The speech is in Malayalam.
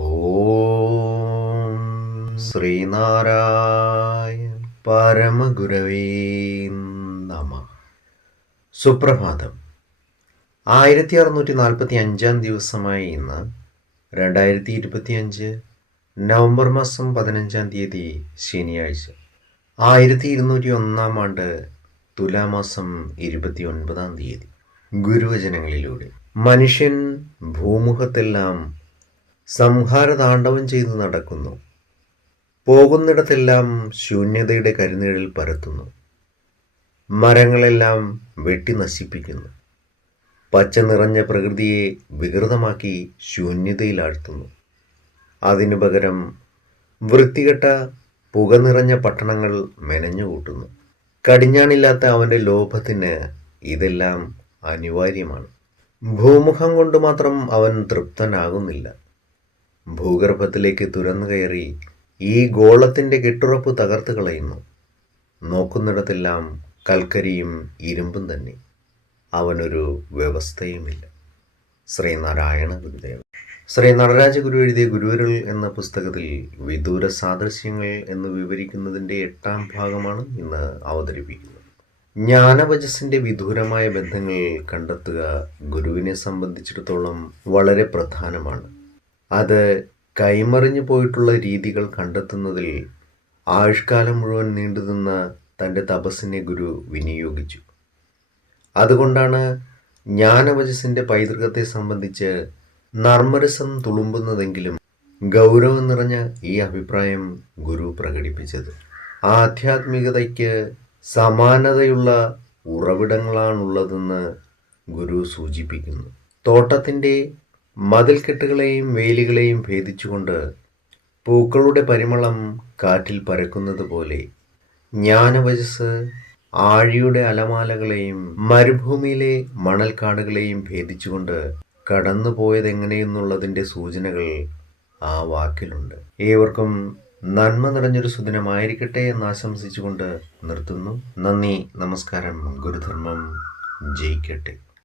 ഓം ശ്രീനാരായ പരമഗുരവേ നമഃ. സുപ്രഭാതം. 1645 ദിവസമായി ഇന്ന് 2025 നവംബർ മാസം 15 ശനിയാഴ്ച. 1201 ആണ്ട് തുലാമാസം 29 ഗുരുവചനങ്ങളിലൂടെ മനുഷ്യൻ ഭൂമുഖത്തെല്ലാം സംഹാരതാണ്ഡവം ചെയ്തു നടക്കുന്നു. പോകുന്നിടത്തെല്ലാം ശൂന്യതയുടെ കരിനിഴൽ പരത്തുന്നു. മരങ്ങളെല്ലാം വെട്ടി നശിപ്പിക്കുന്നു. പച്ച നിറഞ്ഞ പ്രകൃതിയെ വികൃതമാക്കി ശൂന്യതയിലാഴ്ത്തുന്നു. അതിനു പകരം വൃത്തികെട്ട പുക നിറഞ്ഞ പട്ടണങ്ങൾ മെനഞ്ഞുകൂട്ടുന്നു. കടിഞ്ഞാണില്ലാത്ത അവൻ്റെ ലോഭത്തിന് ഇതെല്ലാം അനിവാര്യമാണ്. ഭൂമുഖം കൊണ്ട് മാത്രം അവൻ തൃപ്തനാകുന്നില്ല. ഭൂഗർഭത്തിലേക്ക് തുരന്നു കയറി ഈ ഗോളത്തിൻ്റെ കെട്ടുറപ്പ് തകർത്ത് കളയുന്നു. നോക്കുന്നിടത്തെല്ലാം കൽക്കരിയും ഇരുമ്പും തന്നെ. അവനൊരു വ്യവസ്ഥയുമില്ല. ശ്രീനാരായണ ഗുരുദേവൻ. ശ്രീ നടരാജ ഗുരു എഴുതിയ ഗുരുവിരൽ എന്ന പുസ്തകത്തിൽ വിദൂര സാദൃശ്യങ്ങൾ എന്ന് വിവരിക്കുന്നതിൻ്റെ 8ാം ഭാഗമാണ് ഇന്ന് അവതരിപ്പിക്കുന്നത്. ജ്ഞാനവചസ്സിൻ്റെ വിദൂരമായ ബന്ധങ്ങൾ കണ്ടെത്തുക ഗുരുവിനെ സംബന്ധിച്ചിടത്തോളം വളരെ പ്രധാനമാണ്. അത് കൈമറിഞ്ഞു പോയിട്ടുള്ള രീതികൾ കണ്ടെത്തുന്നതിൽ ആയുഷ്കാലം മുഴുവൻ നീണ്ടുനിന്ന തൻ്റെ തപസ്സിനെ ഗുരു വിനിയോഗിച്ചു. അതുകൊണ്ടാണ് ജ്ഞാനവചസ്സിൻ്റെ പൈതൃകത്തെ സംബന്ധിച്ച് നർമ്മരസം തുളുമ്പുന്നതെങ്കിലും ഗൗരവം നിറഞ്ഞ ഈ അഭിപ്രായം ഗുരു പ്രകടിപ്പിച്ചത്. ആധ്യാത്മികതയ്ക്ക് സമാനതയുള്ള ഉറവിടങ്ങളാണുള്ളതെന്ന് ഗുരു സൂചിപ്പിക്കുന്നു. തോട്ടത്തിൻ്റെ മതിൽക്കെട്ടുകളെയും വേലികളെയും ഭേദിച്ചുകൊണ്ട് പൂക്കളുടെ പരിമളം കാറ്റിൽ പരക്കുന്നത് പോലെ ജ്ഞാനവചസ്സ് ആഴിയുടെ അലമാലകളെയും മരുഭൂമിയിലെ മണൽക്കാടുകളെയും ഭേദിച്ചുകൊണ്ട് കടന്നുപോയതെങ്ങനെയെന്നുള്ളതിൻ്റെ സൂചനകൾ ആ വാക്കിലുണ്ട്. ഏവർക്കും നന്മ നിറഞ്ഞൊരു സുദിനമായിരിക്കട്ടെ എന്ന് ആശംസിച്ചുകൊണ്ട് നിർത്തുന്നു. നന്ദി, നമസ്കാരം. ഗുരുധർമ്മം ജയിക്കട്ടെ.